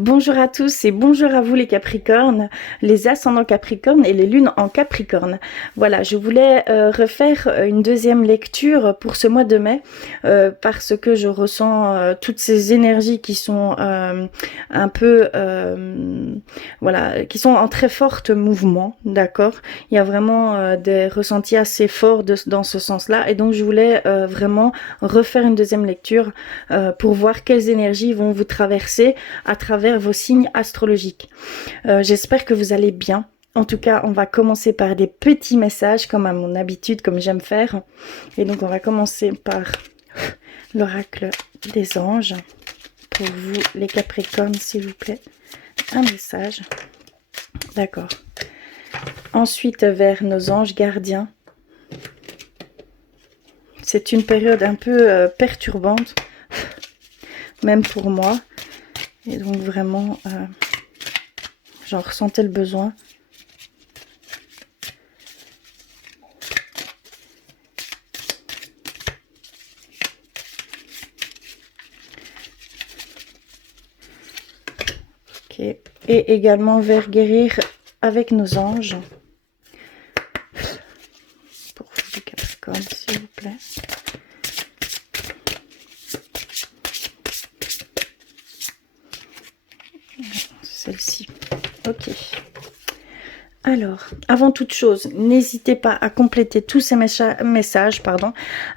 Bonjour à tous et bonjour à vous les Capricornes, les ascendants Capricornes et les lunes en Capricorne. Voilà, je voulais refaire une deuxième lecture pour ce mois de mai parce que je ressens toutes ces énergies qui sont un peu, voilà, qui sont en très fort mouvement, d'accord. Il y a vraiment des ressentis assez forts dans ce sens-là et donc je voulais vraiment refaire une deuxième lecture pour voir quelles énergies vont vous traverser à travers vos signes astrologiques. J'espère que vous allez bien. En tout cas, on va commencer par des petits messages, comme à mon habitude, comme j'aime faire. Et donc, on va commencer par l'oracle des anges. Pour vous, les Capricornes, s'il vous plaît. Un message. D'accord. Ensuite, vers nos anges gardiens. C'est une période un peu perturbante, même pour moi. Et donc, vraiment, j'en ressentais le besoin. Ok. Et également vers guérir avec nos anges. Pour vous, les Capricornes, s'il vous plaît. Celle-ci. Ok. Alors, avant toute chose, n'hésitez pas à compléter tous ces messages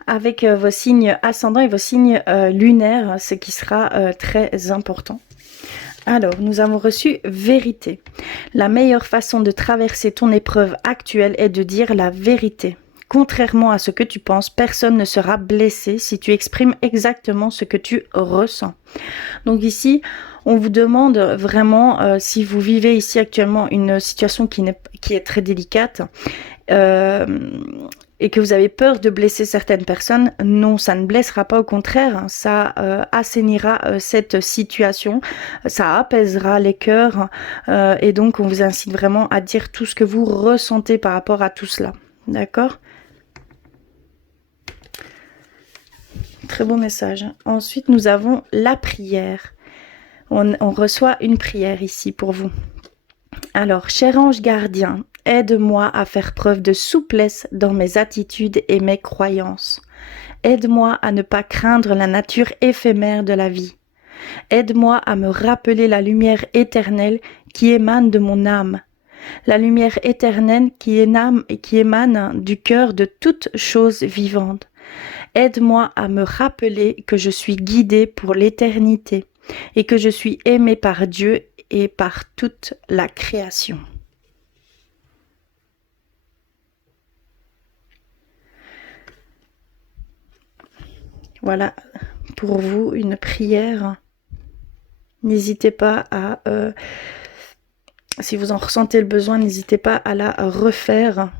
avec vos signes ascendants et vos signes lunaires, ce qui sera très important. Alors, nous avons reçu vérité. La meilleure façon de traverser ton épreuve actuelle est de dire la vérité. Contrairement à ce que tu penses, personne ne sera blessé si tu exprimes exactement ce que tu ressens. Donc ici, on vous demande vraiment, si vous vivez ici actuellement une situation qui est très délicate, et que vous avez peur de blesser certaines personnes, non, ça ne blessera pas, au contraire, ça assainira cette situation, ça apaisera les cœurs, et donc on vous incite vraiment à dire tout ce que vous ressentez par rapport à tout cela. D'accord ? Très beau message. Ensuite, nous avons la prière. On reçoit une prière ici pour vous. Alors, cher ange gardien, aide-moi à faire preuve de souplesse dans mes attitudes et mes croyances. Aide-moi à ne pas craindre la nature éphémère de la vie. Aide-moi à me rappeler la lumière éternelle qui émane de mon âme. La lumière éternelle qui émane du cœur de toute chose vivante. Aide-moi à me rappeler que je suis guidée pour l'éternité et que je suis aimée par Dieu et par toute la création. Voilà pour vous une prière. N'hésitez pas à, si vous en ressentez le besoin, n'hésitez pas à la refaire.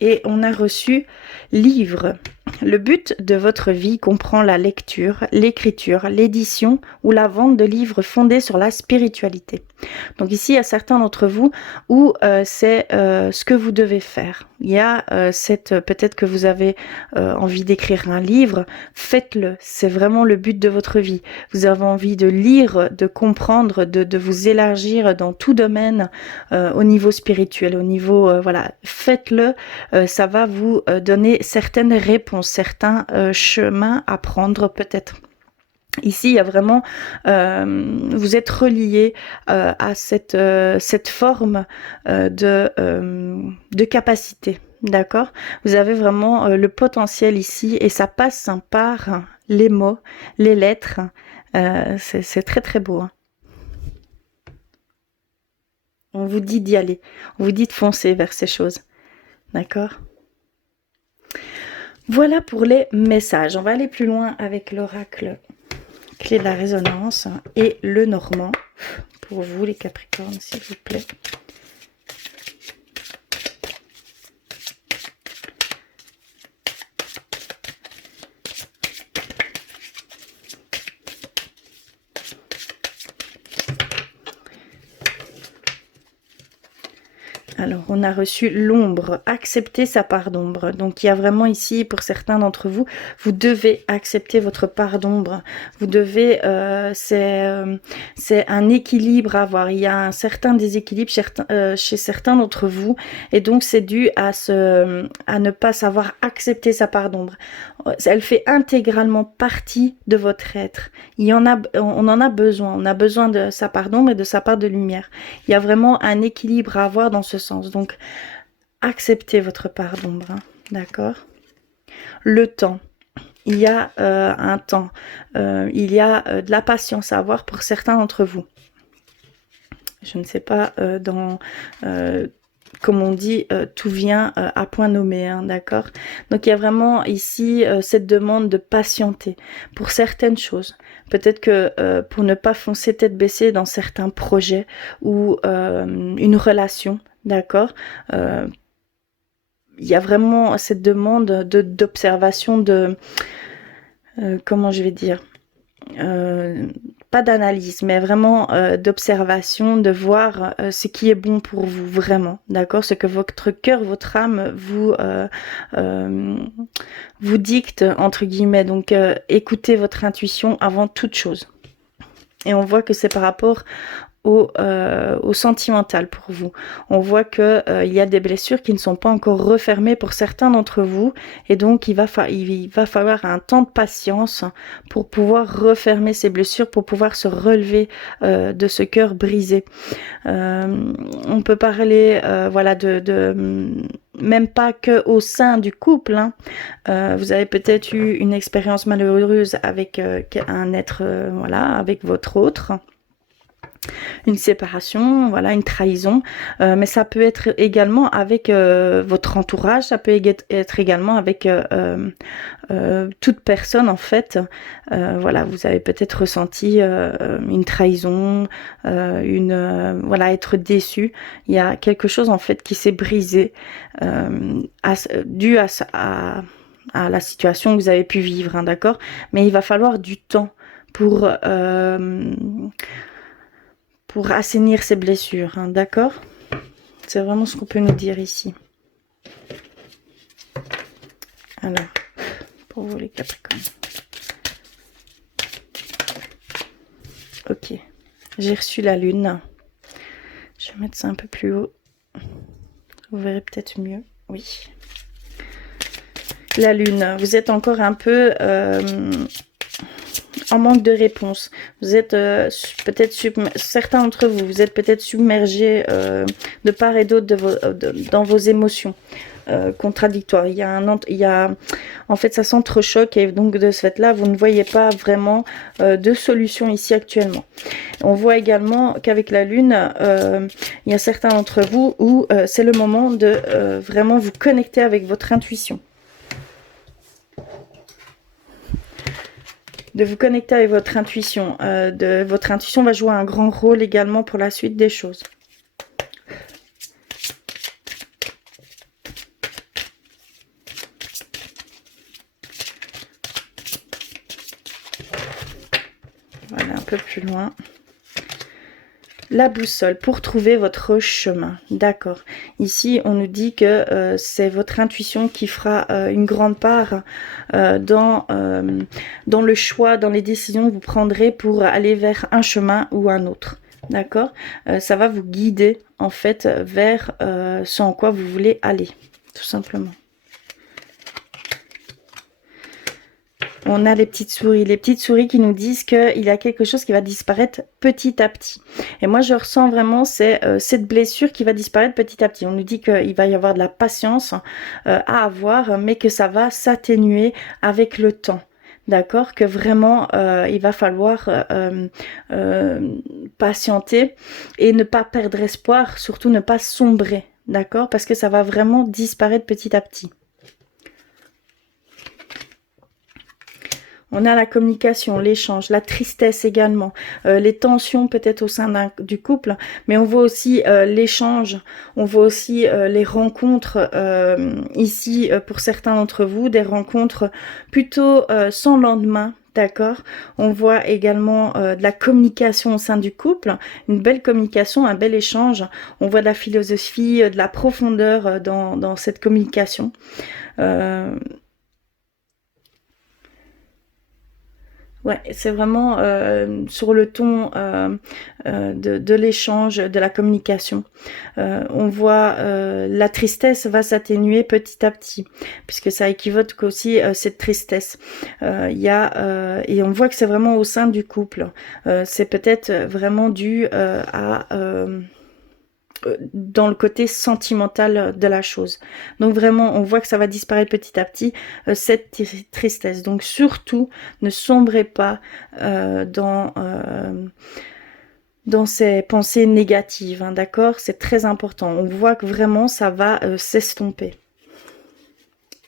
Et on a reçu livre. Le but de votre vie comprend la lecture, l'écriture, l'édition ou la vente de livres fondés sur la spiritualité. Donc ici, il y a certains d'entre vous où c'est ce que vous devez faire. Il y a peut-être que vous avez envie d'écrire un livre, faites-le. C'est vraiment le but de votre vie. Vous avez envie de lire, de comprendre, de vous élargir dans tout domaine au niveau spirituel, au niveau, voilà, faites-le. Ça va vous donner certaines réponses, certains chemins à prendre peut-être. Ici, il y a vraiment, vous êtes relié à cette forme de capacité, d'accord? Vous avez vraiment le potentiel ici et ça passe par les mots, les lettres. C'est très très beau. Hein. On vous dit d'y aller, on vous dit de foncer vers ces choses, d'accord? Voilà pour les messages. On va aller plus loin avec l'oracle clé de la résonance et le normand. Pour vous les Capricornes, s'il vous plaît. Alors, on a reçu l'ombre, accepter sa part d'ombre. Donc, il y a vraiment ici, pour certains d'entre vous, vous devez accepter votre part d'ombre. Vous devez, c'est un équilibre à avoir. Il y a un certain déséquilibre chez certains d'entre vous. Et donc, c'est dû à ne pas savoir accepter sa part d'ombre. Elle fait intégralement partie de votre être. On en a besoin. On a besoin de sa part d'ombre et de sa part de lumière. Il y a vraiment un équilibre à avoir dans ce sens. Donc, acceptez votre part d'ombre, hein, d'accord? Le temps. Il y a un temps. Il y a de la patience à avoir pour certains d'entre vous. Je ne sais pas comme on dit, tout vient à point nommé, hein, d'accord? Donc il y a vraiment ici cette demande de patienter pour certaines choses. Peut-être que pour ne pas foncer tête baissée dans certains projets ou une relation, d'accord? Il y a vraiment cette demande d'observation, comment je vais dire, pas d'analyse, mais vraiment d'observation, de voir ce qui est bon pour vous, vraiment, d'accord? Ce que votre cœur, votre âme vous dicte, entre guillemets. Donc, écoutez votre intuition avant toute chose. Et on voit que c'est par rapport au sentimental pour vous. On voit que il y a des blessures qui ne sont pas encore refermées pour certains d'entre vous, et donc il va falloir un temps de patience pour pouvoir refermer ces blessures, pour pouvoir se relever de ce cœur brisé. On peut parler voilà de même pas que au sein du couple, hein. Vous avez peut-être eu une expérience malheureuse avec un être voilà, avec votre autre, une séparation, voilà, une trahison, mais ça peut être également avec votre entourage, ça peut être également avec toute personne en fait. Voilà, vous avez peut-être ressenti une trahison, voilà, être déçu. Il y a quelque chose en fait qui s'est brisé dû à la situation que vous avez pu vivre, hein, d'accord? Mais il va falloir du temps pour assainir ces blessures, hein, d'accord? C'est vraiment ce qu'on peut nous dire ici. Alors, pour vous les Capricornes. Ok, j'ai reçu la lune. Je vais mettre ça un peu plus haut. Vous verrez peut-être mieux. Oui. La lune, vous êtes encore un peu en manque de réponse. Vous êtes peut-être certains d'entre vous, vous êtes peut-être submergés de part et d'autre dans vos émotions contradictoires. Il y a en fait, ça s'entrechoque, et donc de ce fait-là, vous ne voyez pas vraiment de solution ici actuellement. On voit également qu'avec la lune, il y a certains d'entre vous où c'est le moment de vraiment vous connecter avec votre intuition. De vous connecter avec votre intuition. Votre intuition va jouer un grand rôle également pour la suite des choses. Voilà, un peu plus loin. La boussole, pour trouver votre chemin. D'accord. Ici, on nous dit que c'est votre intuition qui fera une grande part dans le choix, dans les décisions que vous prendrez pour aller vers un chemin ou un autre. D'accord. Ça va vous guider, en fait, vers ce en quoi vous voulez aller, tout simplement. On a les petites souris qui nous disent qu'il y a quelque chose qui va disparaître petit à petit. Et moi, je ressens vraiment cette blessure qui va disparaître petit à petit. On nous dit qu'il va y avoir de la patience à avoir, mais que ça va s'atténuer avec le temps. D'accord? Que vraiment, il va falloir patienter et ne pas perdre espoir, surtout ne pas sombrer. D'accord? Parce que ça va vraiment disparaître petit à petit. On a la communication, l'échange, la tristesse également, les tensions peut-être au sein du couple, mais on voit aussi l'échange, on voit aussi les rencontres ici pour certains d'entre vous, des rencontres plutôt sans lendemain, D'accord. On voit également de la communication au sein du couple, une belle communication, un bel échange. On voit de la philosophie, de la profondeur dans cette communication. Euh, Ouais, c'est vraiment sur le ton de l'échange, de la communication. On voit la tristesse va s'atténuer petit à petit, puisque ça équivoque aussi cette tristesse. Il y a et on voit que c'est vraiment au sein du couple. C'est peut-être vraiment dû à dans le côté sentimental de la chose. Donc vraiment, on voit que ça va disparaître petit à petit, cette tristesse. Donc surtout, ne sombrez pas dans ces pensées négatives, hein, d'accord? C'est très important. On voit que vraiment, ça va s'estomper.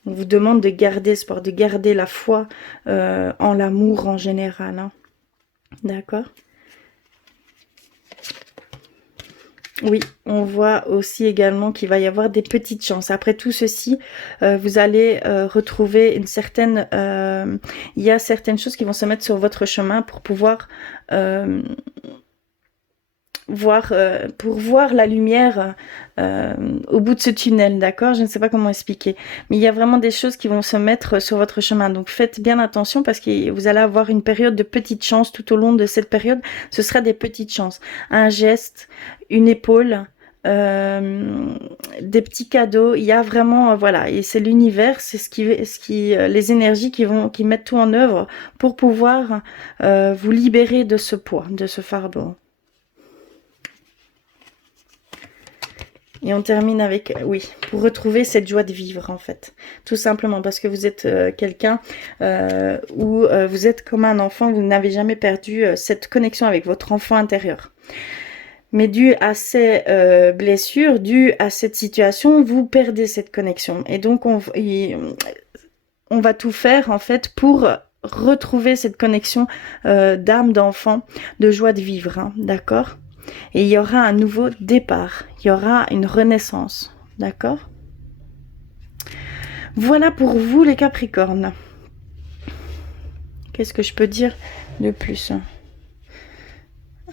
On vous demande de garder espoir, de garder la foi en l'amour en général, hein. D'accord? Oui, on voit aussi également qu'il va y avoir des petites chances. Après tout ceci, vous allez retrouver une certaine... il y a certaines choses qui vont se mettre sur votre chemin pour pouvoir pour voir la lumière au bout de ce tunnel, d'accord? Je ne sais pas comment expliquer. Mais il y a vraiment des choses qui vont se mettre sur votre chemin. Donc faites bien attention parce que vous allez avoir une période de petites chances tout au long de cette période. Ce sera des petites chances. Un geste, une épaule, des petits cadeaux. Il y a vraiment, voilà, et c'est l'univers, c'est les énergies qui mettent tout en œuvre pour pouvoir vous libérer de ce poids, de ce fardeau. Et on termine avec, oui, pour retrouver cette joie de vivre, en fait. Tout simplement parce que vous êtes quelqu'un où vous êtes comme un enfant, vous n'avez jamais perdu cette connexion avec votre enfant intérieur. Mais dû à ces blessures, dû à cette situation, vous perdez cette connexion. Et donc, on va tout faire, en fait, pour retrouver cette connexion d'âme, d'enfant, de joie de vivre, hein, d'accord ? Et il y aura un nouveau départ, il y aura une renaissance, d'accord? Voilà pour vous les Capricornes. Qu'est-ce que je peux dire de plus?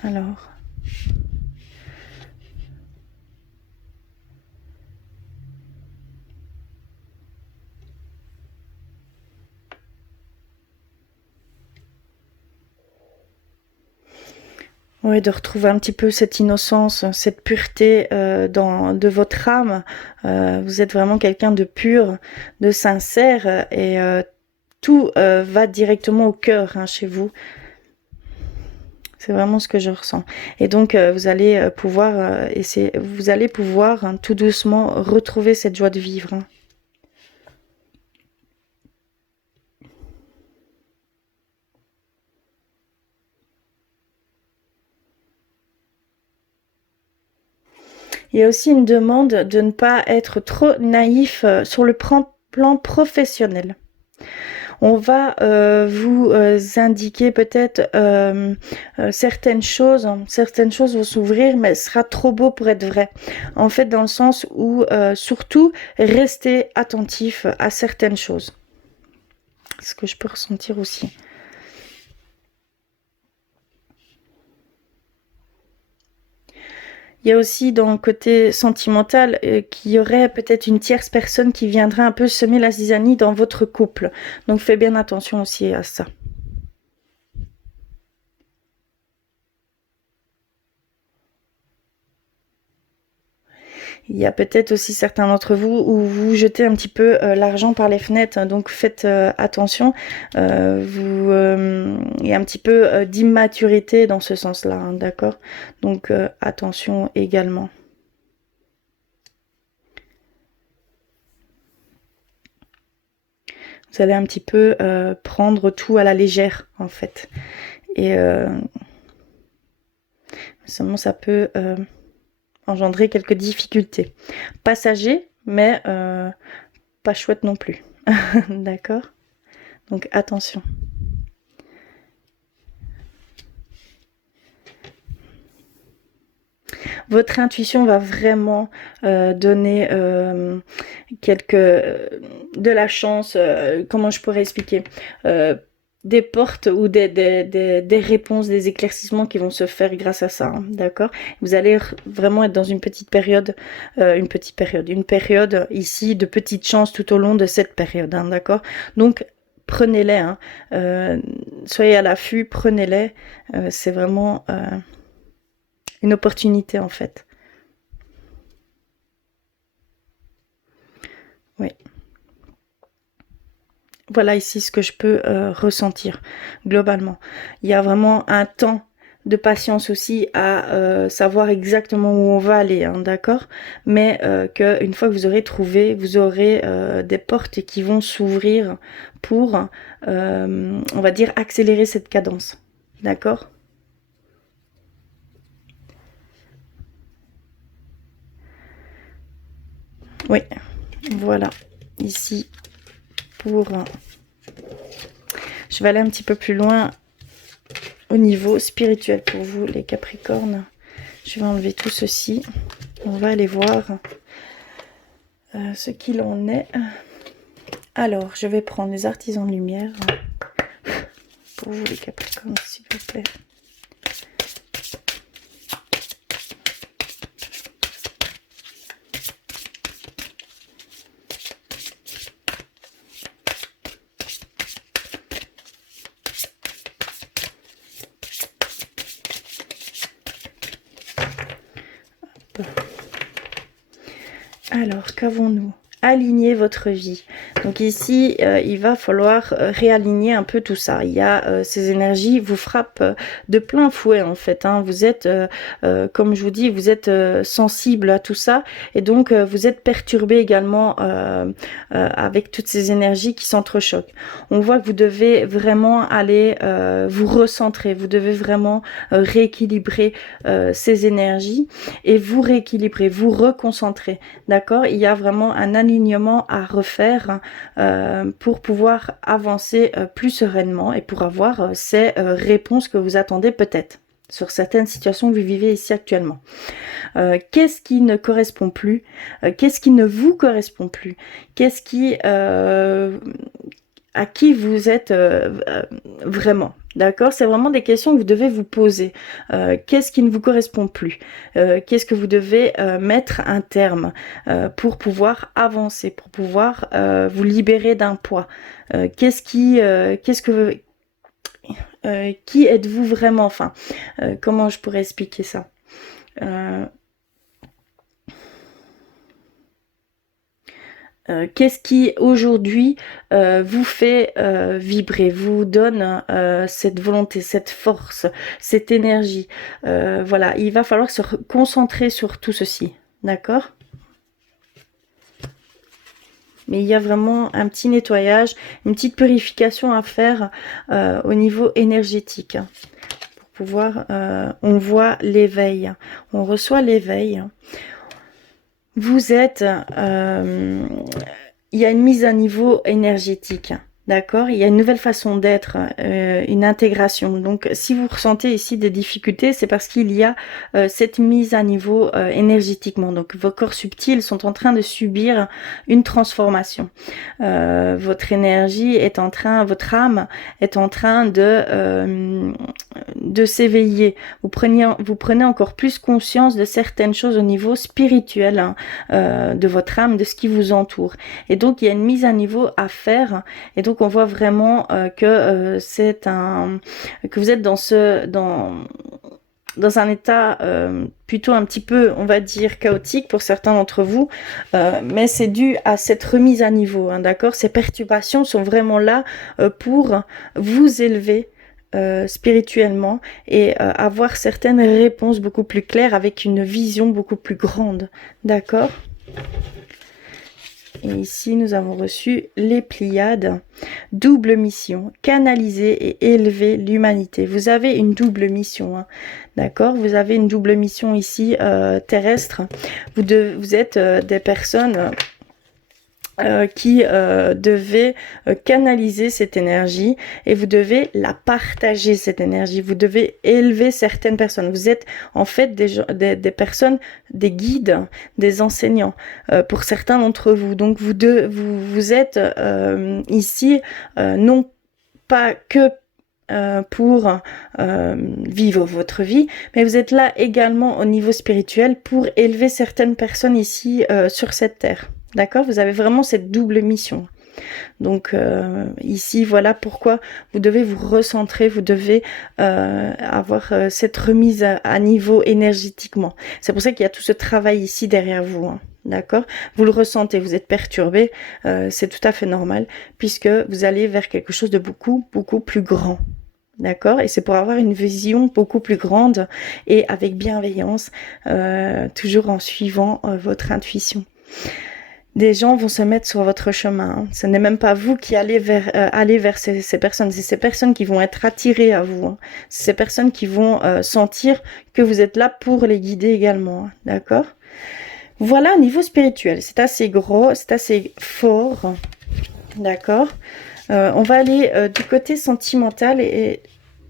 Alors... Oui, de retrouver un petit peu cette innocence, cette pureté de votre âme. Vous êtes vraiment quelqu'un de pur, de sincère, et tout va directement au cœur, hein, chez vous. C'est vraiment ce que je ressens. Et donc, vous allez pouvoir vous allez pouvoir hein, tout doucement retrouver cette joie de vivre. Hein. Il y a aussi une demande de ne pas être trop naïf sur le plan professionnel. On va vous indiquer peut-être certaines choses vont s'ouvrir, mais ce sera trop beau pour être vrai. En fait, dans le sens où surtout, restez attentif à certaines choses. C'est ce que je peux ressentir aussi. Il y a aussi dans le côté sentimental qu'il y aurait peut-être une tierce personne qui viendrait un peu semer la zizanie dans votre couple. Donc faites bien attention aussi à ça. Il y a peut-être aussi certains d'entre vous où vous jetez un petit peu l'argent par les fenêtres, hein, donc faites attention. Il y a un petit peu d'immaturité dans ce sens-là, hein, d'accord? Donc attention également. Vous allez un petit peu prendre tout à la légère, en fait. Et seulement ça peut engendrer quelques difficultés. Passager, mais pas chouette non plus. D'accord? Donc attention. Votre intuition va vraiment donner de la chance. Comment je pourrais expliquer des portes ou des réponses, des éclaircissements qui vont se faire grâce à ça, hein, d'accord? Vous allez vraiment être dans une période ici de petites chances tout au long de cette période, hein, d'accord? Donc, prenez-les, hein, soyez à l'affût, prenez-les, c'est vraiment une opportunité en fait. Oui. Voilà ici ce que je peux ressentir globalement. Il y a vraiment un temps de patience aussi à savoir exactement où on va aller, hein, d'accord? Mais qu'une fois que vous aurez trouvé, vous aurez des portes qui vont s'ouvrir pour, on va dire, accélérer cette cadence, d'accord? Oui, voilà, ici pour... Je vais aller un petit peu plus loin au niveau spirituel pour vous, les Capricornes. Je vais enlever tout ceci. On va aller voir ce qu'il en est. Alors, je vais prendre les artisans de lumière pour vous, les Capricornes, s'il vous plaît. Alors, qu'avons-nous? Aligner votre vie. Donc ici, il va falloir réaligner un peu tout ça. Il y a ces énergies vous frappent de plein fouet en fait, hein. Vous êtes, comme je vous dis, vous êtes sensible à tout ça et donc vous êtes perturbé également avec toutes ces énergies qui s'entrechoquent. On voit que vous devez vraiment aller vous recentrer, vous devez vraiment rééquilibrer ces énergies et vous rééquilibrer, vous reconcentrer. D'accord? Il y a vraiment un alignement à refaire pour pouvoir avancer plus sereinement et pour avoir ces réponses que vous attendez peut-être sur certaines situations que vous vivez ici actuellement. Qu'est-ce qui ne correspond plus? Qu'est-ce qui ne vous correspond plus? Qu'est-ce qui... à qui vous êtes vraiment? D'accord? C'est vraiment des questions que vous devez vous poser. Qu'est-ce qui ne vous correspond plus? Qu'est-ce que vous devez mettre un terme pour pouvoir avancer, pour pouvoir vous libérer d'un poids? Qui êtes-vous vraiment? Enfin, comment je pourrais expliquer ça? Qu'est-ce qui aujourd'hui vous fait vibrer, vous donne cette volonté, cette force, cette énergie? Voilà, il va falloir se concentrer sur tout ceci, d'accord? Mais il y a vraiment un petit nettoyage, une petite purification à faire au niveau énergétique. Pour pouvoir, on voit l'éveil, on reçoit l'éveil. Vous êtes, il y a une mise à niveau énergétique, d'accord? Il y a une nouvelle façon d'être, une intégration. Donc, si vous ressentez ici des difficultés, c'est parce qu'il y a cette mise à niveau énergétiquement. Donc, vos corps subtils sont en train de subir une transformation. Votre énergie est en train, votre âme est en train de s'éveiller. Vous prenez encore plus conscience de certaines choses au niveau spirituel, hein, de votre âme, de ce qui vous entoure. Et donc, il y a une mise à niveau à faire. Et donc, on voit vraiment que que vous êtes dans un état plutôt un petit peu, on va dire, chaotique pour certains d'entre vous, mais c'est dû à cette remise à niveau, hein, d'accord? Ces perturbations sont vraiment là pour vous élever spirituellement et avoir certaines réponses beaucoup plus claires avec une vision beaucoup plus grande, d'accord? Et ici, nous avons reçu les Pléiades. Double mission, canaliser et élever l'humanité. Vous avez une double mission, hein, d'accord? Vous avez une double mission ici terrestre. Vous êtes des personnes qui devez canaliser cette énergie et vous devez la partager, cette énergie. Vous devez élever certaines personnes. Vous êtes en fait des personnes, des guides, des enseignants pour certains d'entre vous. Donc vous êtes ici non pas que pour vivre votre vie, mais vous êtes là également au niveau spirituel pour élever certaines personnes ici sur cette terre. D'accord? Vous avez vraiment cette double mission. Donc ici, voilà pourquoi vous devez vous recentrer, vous devez avoir cette remise à niveau énergétiquement. C'est pour ça qu'il y a tout ce travail ici derrière vous. Hein. D'accord? Vous le ressentez, vous êtes perturbé, c'est tout à fait normal, puisque vous allez vers quelque chose de beaucoup, beaucoup plus grand. D'accord? Et c'est pour avoir une vision beaucoup plus grande et avec bienveillance, toujours en suivant votre intuition. Des gens vont se mettre sur votre chemin. Hein. Ce n'est même pas vous qui allez vers ces personnes. C'est ces personnes qui vont être attirées à vous. Hein. C'est ces personnes qui vont sentir que vous êtes là pour les guider également. Hein. D'accord? Voilà, au niveau spirituel, c'est assez gros, c'est assez fort. D'accord? On va aller du côté sentimental et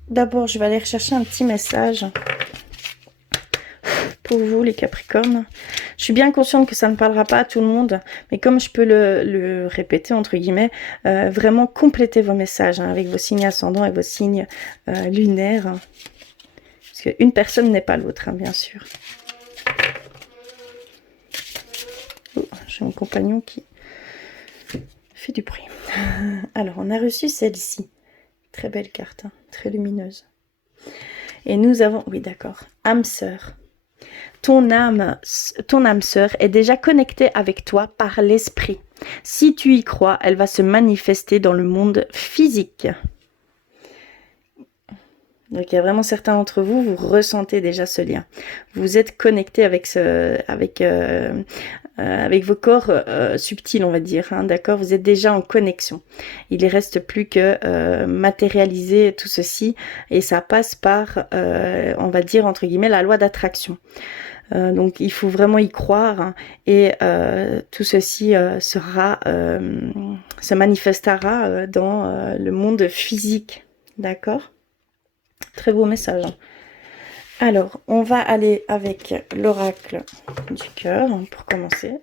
d'abord, je vais aller rechercher un petit message pour vous, les Capricornes. Je suis bien consciente que ça ne parlera pas à tout le monde, mais comme je peux le répéter, entre guillemets, vraiment complétez vos messages hein, avec vos signes ascendants et vos signes lunaires. Hein, parce qu'une personne n'est pas l'autre, hein, bien sûr. Oh, j'ai mon compagnon qui fait du bruit. Alors, on a reçu celle-ci. Très belle carte, hein, très lumineuse. Et nous avons, oui d'accord, âme sœur. Ton âme sœur est déjà connectée avec toi par l'esprit. Si tu y crois, elle va se manifester dans le monde physique. Donc il y a vraiment certains d'entre vous, vous ressentez déjà ce lien. Vous êtes connecté avec vos corps subtils, on va dire, hein, d'accord? Vous êtes déjà en connexion. Il ne reste plus que matérialiser tout ceci et ça passe par, on va dire, entre guillemets, la loi d'attraction. Donc il faut vraiment y croire hein, et tout ceci se manifestera dans le monde physique, d'accord? Très beau message. Alors, on va aller avec l'oracle du cœur pour commencer.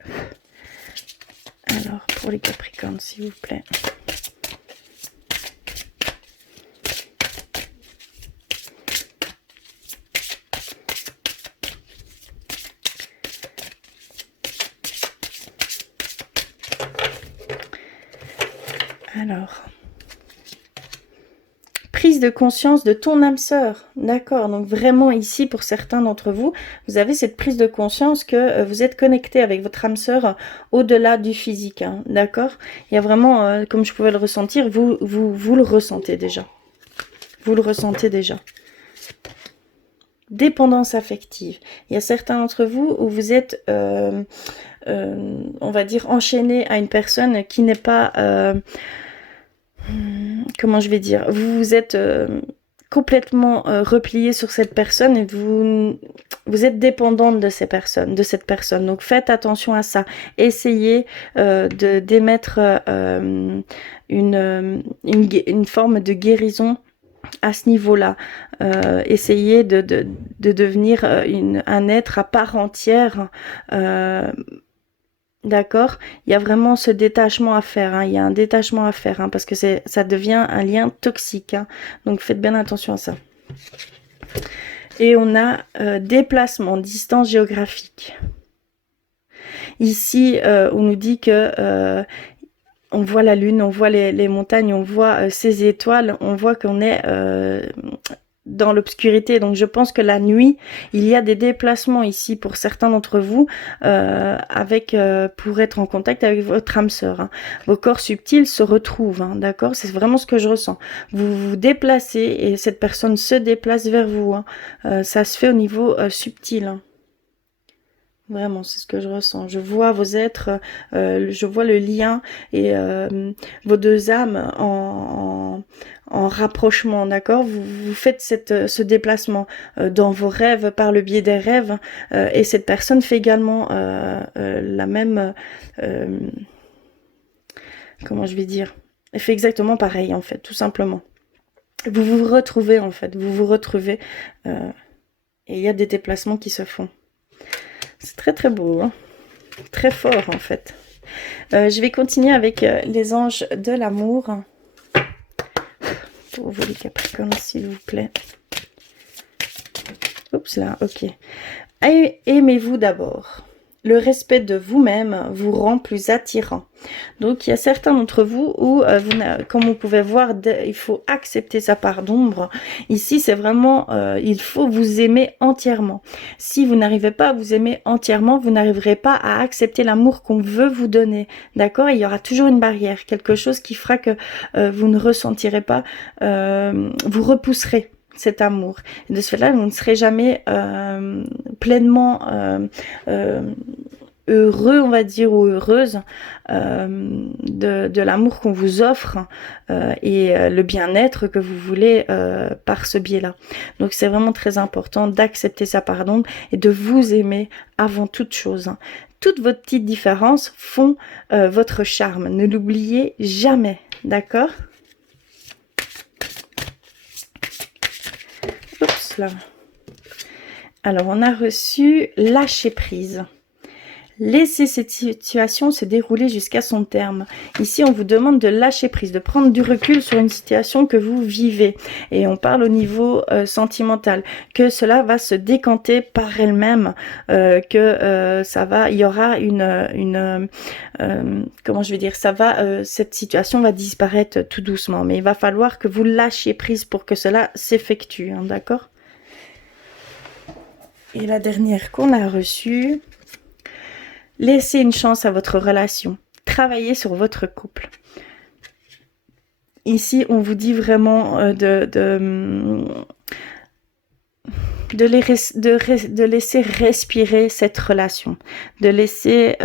Alors, pour les Capricornes, s'il vous plaît. Alors, prise de conscience de ton âme sœur, d'accord, donc vraiment ici pour certains d'entre vous, vous avez cette prise de conscience que vous êtes connecté avec votre âme sœur au-delà du physique, hein, d'accord. Il y a vraiment, comme je pouvais le ressentir, vous le ressentez déjà, vous le ressentez déjà. Dépendance affective, il y a certains d'entre vous où vous êtes, on va dire, enchaîné à une personne qui n'est pas... comment je vais dire, vous êtes complètement replié sur cette personne et vous êtes dépendante de cette personne. Donc faites attention à ça. Essayez d'émettre une forme de guérison à ce niveau-là. Essayez de devenir un être à part entière. D'accord, il y a vraiment ce détachement à faire, hein. Il y a un détachement à faire, hein, parce que ça devient un lien toxique, hein. Donc faites bien attention à ça. Et on a déplacement, distance géographique. Ici, on nous dit que on voit la lune, on voit les montagnes, on voit ces étoiles, on voit qu'on est dans l'obscurité. Donc je pense que la nuit, il y a des déplacements ici pour certains d'entre vous pour être en contact avec votre âme sœur. Hein. Vos corps subtils se retrouvent, hein, d'accord? C'est vraiment ce que je ressens. Vous vous déplacez et cette personne se déplace vers vous. Hein. Ça se fait au niveau subtil. Hein. Vraiment, c'est ce que je ressens. Je vois vos êtres, je vois le lien et vos deux âmes en rapprochement, d'accord? Vous faites ce déplacement dans vos rêves, par le biais des rêves, et cette personne fait également la même... comment je vais dire? Elle fait exactement pareil, en fait, tout simplement. Vous vous retrouvez, en fait, et il y a des déplacements qui se font. C'est très très beau, hein, très fort en fait. Je vais continuer avec les anges de l'amour. pour vous les Capricornes, s'il vous plaît. Oups là, ok. Aimez-vous d'abord. Le respect de vous-même vous rend plus attirant. Donc, il y a certains d'entre vous où, comme vous pouvez voir, il faut accepter sa part d'ombre. Ici, c'est vraiment, il faut vous aimer entièrement. Si vous n'arrivez pas à vous aimer entièrement, vous n'arriverez pas à accepter l'amour qu'on veut vous donner. D'accord? Il y aura toujours une barrière, quelque chose qui fera que vous ne ressentirez pas, vous repousserez cet amour. Et de ce fait-là, vous ne serez jamais pleinement heureux, on va dire, ou heureuse de l'amour qu'on vous offre et le bien-être que vous voulez par ce biais-là. Donc, c'est vraiment très important d'accepter sa part d'ombre et de vous aimer avant toute chose. Toutes vos petites différences font votre charme. Ne l'oubliez jamais, d'accord? Oups là. Alors, on a reçu lâcher prise. Laissez cette situation se dérouler jusqu'à son terme. Ici, on vous demande de lâcher prise, de prendre du recul sur une situation que vous vivez. Et on parle au niveau sentimental, que cela va se décanter par elle-même, ça va, il y aura comment je vais dire, cette situation va disparaître tout doucement. Mais il va falloir que vous lâchiez prise pour que cela s'effectue, hein, d'accord? Et la dernière qu'on a reçue, laissez une chance à votre relation. Travaillez sur votre couple. Ici, on vous dit vraiment de laisser respirer cette relation, de laisser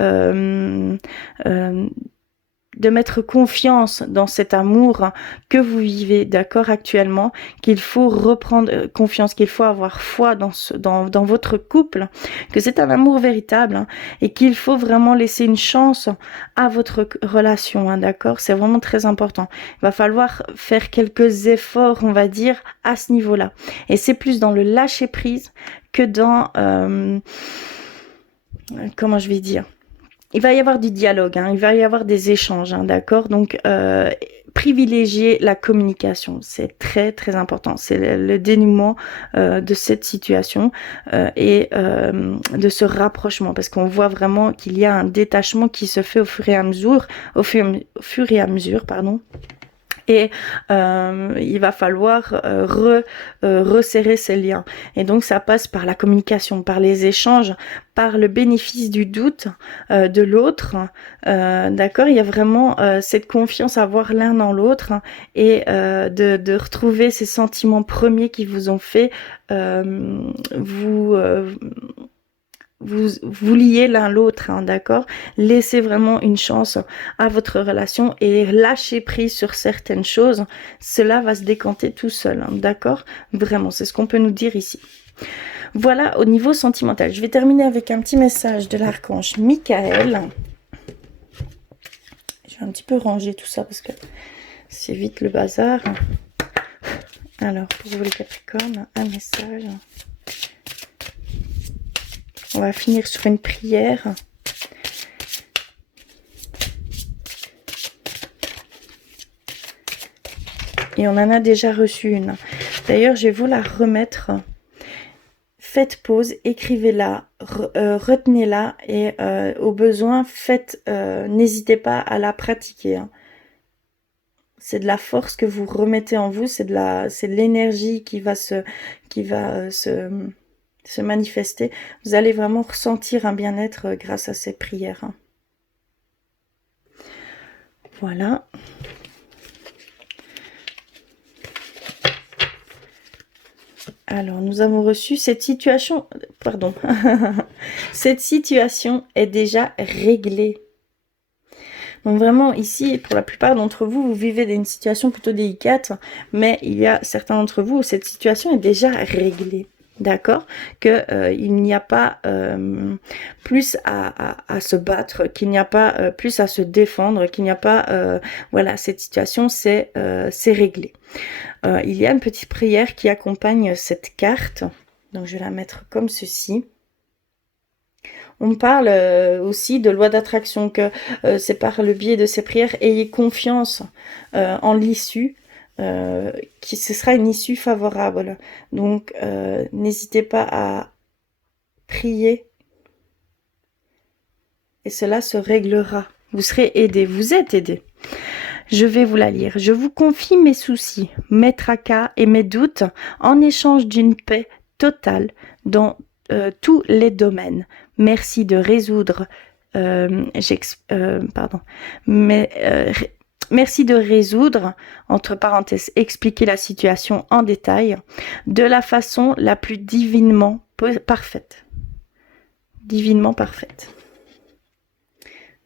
de mettre confiance dans cet amour que vous vivez, d'accord, actuellement, qu'il faut reprendre confiance, qu'il faut avoir foi dans votre couple, que c'est un amour véritable, hein, et qu'il faut vraiment laisser une chance à votre relation, hein, d'accord, c'est vraiment très important. Il va falloir faire quelques efforts, on va dire, à ce niveau-là. Et c'est plus dans le lâcher prise que dans, comment je vais dire, il va y avoir du dialogue, hein, il va y avoir des échanges, hein, d'accord? Donc, privilégier la communication, c'est très très important. C'est le dénouement de cette situation et de ce rapprochement, parce qu'on voit vraiment qu'il y a un détachement qui se fait au fur et à mesure, pardon. Et il va falloir resserrer ces liens. Et donc ça passe par la communication, par les échanges, par le bénéfice du doute de l'autre. D'accord, il y a vraiment cette confiance à avoir l'un dans l'autre et de retrouver ces sentiments premiers qui vous ont fait vous liez l'un l'autre, hein, d'accord? Laissez vraiment une chance à votre relation et lâchez prise sur certaines choses. Cela va se décanter tout seul, hein, d'accord? Vraiment, c'est ce qu'on peut nous dire ici. Voilà au niveau sentimental. Je vais terminer avec un petit message de l'archange Michael. Je vais un petit peu ranger tout ça parce que c'est vite le bazar. Alors, pour vous les Capricornes, un message. On va finir sur une prière. Et on en a déjà reçu une. D'ailleurs, je vais vous la remettre. Faites pause, écrivez-la, retenez-la et au besoin, n'hésitez pas à la pratiquer. Hein. C'est de la force que vous remettez en vous, c'est de l'énergie qui va se manifester. Vous allez vraiment ressentir un bien-être grâce à ces prières. Hein. Voilà. Alors, nous avons reçu cette situation... Pardon. Cette situation est déjà réglée. Donc vraiment, ici, pour la plupart d'entre vous, vous vivez une situation plutôt délicate, mais il y a certains d'entre vous où cette situation est déjà réglée. D'accord, que il n'y a pas plus à se battre, qu'il n'y a pas plus à se défendre, qu'il n'y a pas voilà, cette situation c'est réglé. Il y a une petite prière qui accompagne cette carte, donc je vais la mettre comme ceci. On parle aussi de loi d'attraction, que c'est par le biais de ces prières, ayez confiance en l'issue. ce sera une issue favorable. Donc, n'hésitez pas à prier et cela se réglera. Vous serez aidé, vous êtes aidé. Je vais vous la lire. Je vous confie mes soucis, mes tracas et mes doutes en échange d'une paix totale dans tous les domaines. Merci de résoudre merci de résoudre, entre parenthèses, expliquer la situation en détail, de la façon la plus divinement parfaite. Divinement parfaite.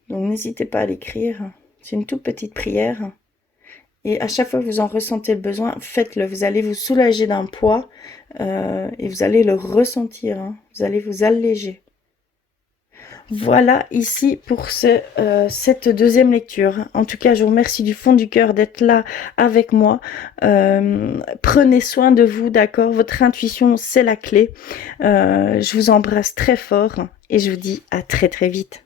Donc n'hésitez pas à l'écrire. C'est une toute petite prière. Et à chaque fois que vous en ressentez le besoin, faites-le. Vous allez vous soulager d'un poids et vous allez le ressentir. Hein. Vous allez vous alléger. Voilà ici pour cette deuxième lecture. En tout cas, je vous remercie du fond du cœur d'être là avec moi. Prenez soin de vous, d'accord? Votre intuition, c'est la clé. Je vous embrasse très fort et je vous dis à très très vite.